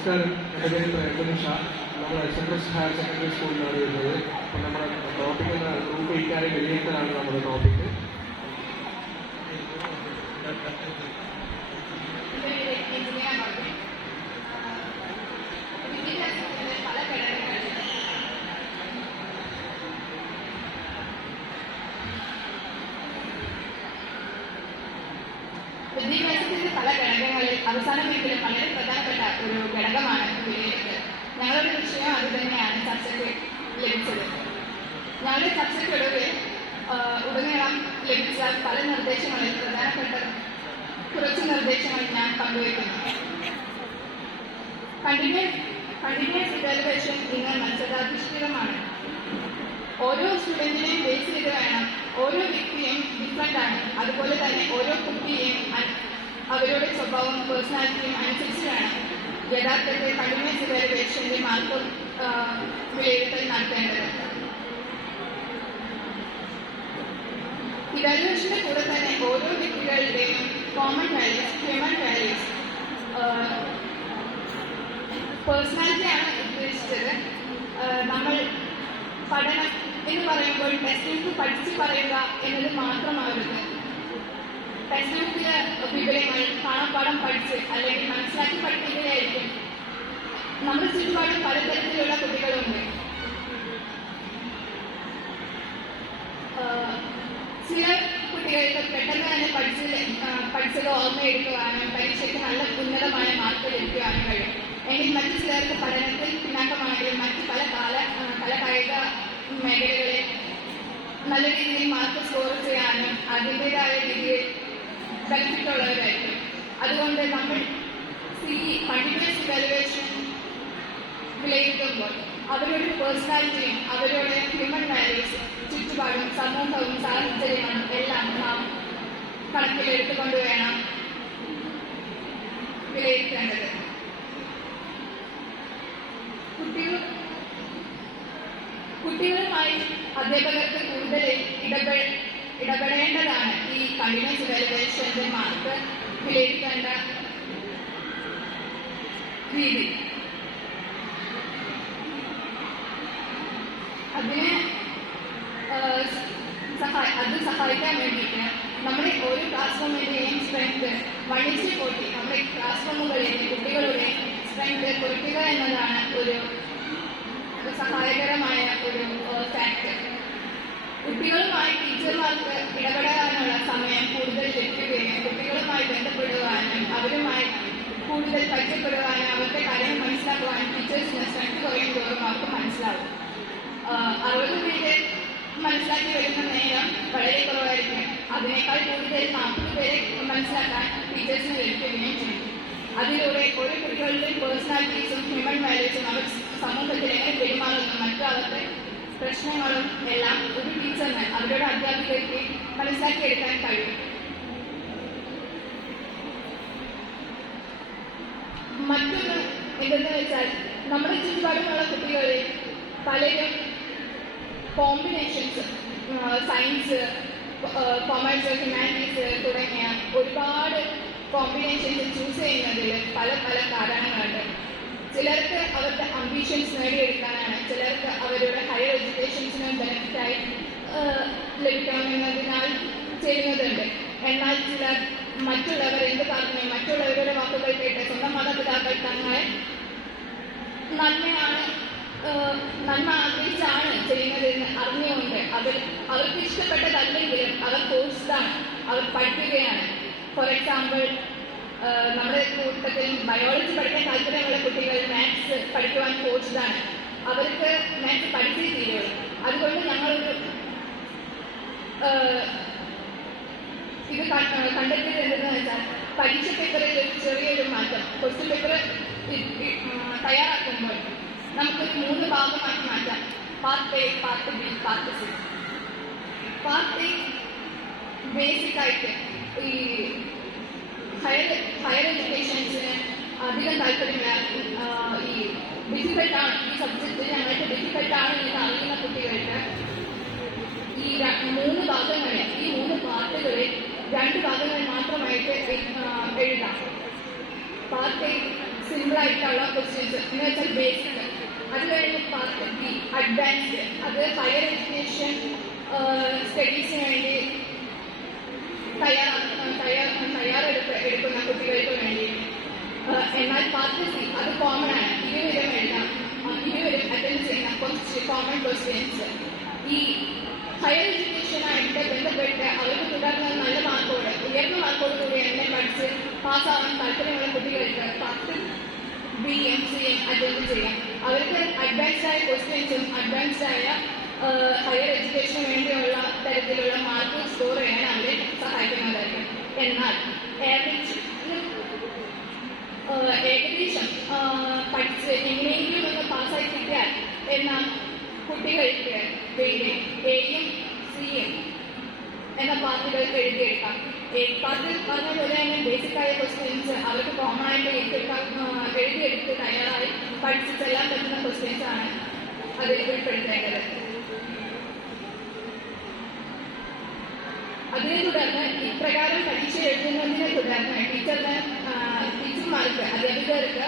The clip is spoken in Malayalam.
നമസ്കാരം എൻ്റെ പേര് പ്രേമൻ ഷാ നമ്മൾ എസ് എസ് ഹയർ സെക്കൻഡറി സ്കൂളിലാണ് വരുന്നത് അപ്പോൾ നമ്മുടെ ടോപ്പിക് എന്ന ഗ്രൂപ്പ് എയ്റ്റാരെ വിലയിരുത്തലാണ് നമ്മുടെ ടോപ്പിക് വിദ്യാഭ്യാസത്തിന്റെ പല ഘടകങ്ങളിൽ അവസാനമെങ്കിലും വളരെ പ്രധാനപ്പെട്ട ഒരു ഘടകമാണ് വിലയിരുത്തൽ. ഞങ്ങളുടെ വിഷയം അത് തന്നെയാണ് ചർച്ചയ്ക്ക് ലഭിച്ചത്. ഞങ്ങളുടെ ചർച്ചയ്ക്കൊടുവിൽ ഉടനീളം ലഭിച്ച പല നിർദ്ദേശങ്ങളിൽ പ്രധാനപ്പെട്ട കുറച്ച് നിർദ്ദേശങ്ങൾ ഞാൻ പങ്കുവയ്ക്കുന്നു. കണ്ടിന്യൂസ് കണ്ടിന്യൂസ് ഇന്ന് മത്സരാധിഷ്ഠിതമാണ്. ഓരോ സ്റ്റുഡന്റിനെയും ബേസ് ചെയ്ത് വേണം ഓരോ വ്യക്തിയും ഡിഫറെന്റ് ആണ് അതുപോലെ തന്നെ ഓരോ കുട്ടിയെയും അവരുടെ സ്വഭാവം പേഴ്സണാലിറ്റിയും അനുസരിച്ച് വേണം യഥാർത്ഥത്തിൽ കണ്ടിന്യൂസ് ഇവാലുവേഷന്റെ മാർക്ക് വിലയിരുത്തൽ നടത്തേണ്ടത് ഇവാലുവേഷന്റെ കൂടെ തന്നെ ഓരോ വ്യക്തികളുടെയും കോമൺ വാല്യൂസ് ഹ്യൂമൻ വാല്യൂസ് പേഴ്സണാലിറ്റിയാണ് ഉദ്ദേശിച്ചത് ആഹ് നമ്മൾ പഠനം എന്ന് പറയുമ്പോൾ ടെക്സ്റ്റ് ബുക്ക് പഠിച്ച് പറയുക എന്നത് മാത്രമാവരുത് ബുക്കിലെ വിവരങ്ങൾ കാണാപ്പാടം പഠിച്ച് അല്ലെങ്കിൽ മനസ്സിലാക്കി പഠിക്കുകയായിരിക്കും നമ്മുടെ ചുറ്റുപാട് പലതരത്തിലുള്ള കുട്ടികളുണ്ട്. ചില കുട്ടികൾക്ക് പെട്ടെന്ന് തന്നെ പഠിച്ച് പഠിച്ചത് ഓർമ്മയെടുക്കുവാനും പരീക്ഷയ്ക്ക് നല്ല ഉന്നതമായ മാർക്ക് ലഭിക്കുവാനും കഴിയും. എങ്കിൽ മറ്റു ചിലർക്ക് പഠനത്തിൽ പിന്നാക്കമാണെങ്കിലും മറ്റ് പല കാല പല കായിക മേഖലകളിൽ നല്ല രീതിയിൽ മാർക്ക് സ്കോർ ചെയ്യാനും അതിന്റെതായ രീതിയിൽ ബെനിഫിറ്റ് ഉള്ളവരായിരിക്കും അതുകൊണ്ട് നമ്മൾ സി കണ്ടിന്യൂസ് ഇവാലുവേഷൻ വിലയിരുത്തുമ്പോൾ അവരുടെ പേഴ്സണാലിറ്റിയും അവരുടെ ഹ്യൂമൻ വാല്യൂസ് ചുറ്റുപാടും സമൂഹവും സാഹചര്യങ്ങളും എല്ലാം നാം കണക്കിലെടുത്തുകൊണ്ട് വേണം വിലയിരുത്തേണ്ടത്. കുട്ടികൾ കുട്ടികളുമായി അധ്യാപകർക്ക് കൂടുതൽ ഇടപെ ഇടപെടേണ്ടതാണ് ഈ കഠിന ഇവാലുവേഷന്റെ മാർക്ക് വിലയിരുത്തേണ്ട രീതി. അതിനെ സഹായ അത് സഹായിക്കാൻ വേണ്ടിയിട്ട് നമ്മുടെ ഓരോ ക്ലാസ് റൂമിന്റെയും സ്ട്രെങ്ത് വൺ കൂട്ടി നമ്മുടെ ക്ലാസ് റൂമുകളിലെ കുട്ടികളുടെ സ്ട്രെങ്ത് കുറയ്ക്കുക എന്നതാണ് ഒരു സഹായകരമായ ഒരു ഫാക്ട് കുട്ടികളുമായി ടീച്ചർമാർക്ക് ഇടപെടാനുള്ള സമയം കൂടുതൽ ലഭിക്കുകയും കുട്ടികളുമായി ബന്ധപ്പെടുവാനും അവരുമായി കൂടുതൽ പരിചയപ്പെടുവാനും അവരുടെ കാര്യങ്ങൾ മനസ്സിലാക്കുവാനും ടീച്ചേഴ്സിന് സ്ട്രെങ്ത് കുറയും തോറും അവർക്ക് മനസ്സിലാവും അറുപത് പേര് മനസ്സിലാക്കി വരുന്ന നേരം വളരെ കുറവായിരിക്കും. അതിനേക്കാൾ കൂടുതൽ നാൽപ്പത് പേരെ മനസ്സിലാക്കാൻ ടീച്ചേഴ്സിന് ലഭിക്കുകയും ചെയ്യും. അതിലൂടെ ഓരോ കുട്ടികളുടെയും പേഴ്സണാലിറ്റീസും ഹ്യൂമൻ വാല്യൂസും അവർ സമൂഹത്തിൽ എങ്ങനെ പെരുമാറുന്നു മറ്റു അവരുടെ പ്രശ്നങ്ങളും എല്ലാം ഒരു ടീച്ചറിന് അവരുടെ അധ്യാപികയ്ക്ക് മനസ്സിലാക്കിയെടുക്കാൻ കഴിയും. മറ്റൊന്ന് എന്തെന്ന് വെച്ചാൽ നമ്മുടെ ചുറ്റുപാടുമുള്ള കുട്ടികളിൽ പലരും കോമ്പിനേഷൻസ് സയൻസ് കൊമേഴ്സ് ഹ്യൂമാനിറ്റീസ് തുടങ്ങിയ ഒരുപാട് കോമ്പിനേഷൻസ് ചൂസ് ചെയ്യുന്നതിൽ പല പല കാരണങ്ങളുണ്ട്. ചിലർക്ക് അവരുടെ അംബിഷൻസ് നേടിയെടുക്കാനാണ് ചിലർക്ക് അവരുടെ ഹയർ എഡ്യൂക്കേഷൻസിന് ബെനിഫിറ്റായി ലഭിക്കണമെന്നതിനാൽ ചെയ്യുന്നതുണ്ട്. എന്നാൽ ചിലർ മറ്റുള്ളവർ എന്ത് പറഞ്ഞു മറ്റുള്ളവരുടെ വാക്കുകൾ കേട്ട് സ്വന്തം മാതാപിതാക്കൾ തങ്ങളെ നന്മയാണ് നന്മ ആഗ്രഹിച്ചാണ് ചെയ്യുന്നതെന്ന് അറിഞ്ഞുകൊണ്ട് അവർ അവർക്ക് ഇഷ്ടപ്പെട്ടതല്ലെങ്കിലും അവർ കോഴ്സാണ് അവർ പഠിക്കുകയാണ്. ഫോർ എക്സാമ്പിൾ നമ്മുടെ കൂട്ടത്തിൽ ബയോളജി പഠിക്കാൻ താല്പര്യമുള്ള കുട്ടികൾ മാത്സ് പഠിക്കുവാൻ കോഴ്സാണ് അവർക്ക് മാത്സ് പഠിച്ചേ തീരുള്ളൂ അതുകൊണ്ട് ഞങ്ങളൊരു ഇത് കണ്ടെത്തിയത് എന്തെന്ന് വെച്ചാൽ പരീക്ഷ പേപ്പറിൽ ചെറിയൊരു മാറ്റം. ക്വസ്റ്റ്യൻ പേപ്പർ തയ്യാറാക്കുമ്പോൾ നമുക്കൊരു മൂന്ന് ഭാഗമാക്കി മാറ്റാം. Part A part B part C part A basic ആയിട്ട് ഈ ഹയർ ഹയർ എഡ്യൂക്കേഷൻസിന് അധികം താല്പര്യമില്ല ആ, ഈ ഡിഫിക്കൽട്ടാണ് ഈ സബ്ജക്റ്റ് ഞങ്ങൾക്ക് ഡിഫിക്കൽട്ടാണ് എന്ന് അറിയുന്ന കുട്ടികൾക്ക് ഈ മൂന്ന് ഭാഗങ്ങളിൽ ഈ മൂന്ന് പാർട്ടുകളിൽ രണ്ട് ഭാഗങ്ങൾ മാത്രമായിട്ട് എഴുതാം. പാർട്ട് സിമ്പിൾ ആയിട്ടുള്ള ക്വസ്റ്റ്യൻസ് എന്ന് വെച്ചാൽ ബേസിക് അത് പാർട്ട് ബി അഡ്വാൻസ്ഡ് അത് ഹയർ എഡ്യൂക്കേഷൻ സ്റ്റഡീസിന് വേണ്ടി തയ്യാറാ തയ്യാർ തയ്യാറെടുപ്പ് കുട്ടികൾക്ക് വേണ്ടി. എന്നാൽ പാർട്ട് സി അത് കോമൺ ആണ്. ഇരുവരും എഴുതാം. ഇരുവരും അറ്റൻഡ് ചെയ്യുന്ന കുറച്ച് കോമൺ ക്വസ്റ്റ്യൻസ് ഈ ഹയർ എഡ്യൂക്കേഷനായിട്ട് ബന്ധപ്പെട്ട് അവർക്ക് തുടർന്ന് നല്ല മാർക്കോട് ഉയർന്ന മാർക്കോട് കൂടി എന്നെ പഠിച്ച് പാസ്സാവാൻ താല്പര്യമുള്ള കുട്ടികൾക്ക് പത്ത് B M C M attend ചെയ്യാം. അഡ്വാൻസ്ഡ് ആയ ക്വസ്റ്റ്യൻസും അഡ്വാൻസ് ആയ ഹയർ എഡ്യൂക്കേഷന് വേണ്ടിയുള്ള തരത്തിലുള്ള മാർക്ക് സ്കോർ ചെയ്യാൻ അവരെ സഹായിക്കുന്നതായിരിക്കും. എന്നാൽ ആവറേജ് ഏകദേശം പഠിച്ച് എങ്ങനെയെങ്കിലും ഒന്ന് പാസ്സായി കിട്ടിയാൽ എന്ന കുട്ടികൾക്ക് വേണ്ടി എന്ന പാർട്ടുകൾ എഴുതിയെടുക്കാം പാർട്ട് പറഞ്ഞ പോലെ തന്നെ ബേസിക് ആയ ക്വസ്റ്റ്യൻസ് അവർക്ക് കോമൺ ആയിട്ട് ഏറ്റെടുക്കാൻ ആ, എഴുതിയെടുത്ത് തയ്യാറായി പഠിച്ച് ചെല്ലാൻ പറ്റുന്ന ക്വസ്റ്റ്യൻസ് ആണ് അതിൽ ഉൾപ്പെടുത്തേണ്ടത് അതിനെ തുടർന്ന് ഇപ്രകാരം പരീക്ഷ എഴുതുന്നതിനെ തുടർന്ന് ടീച്ചറിന് ആ, ടീച്ചർമാർക്ക് അധ്യാപകർക്ക്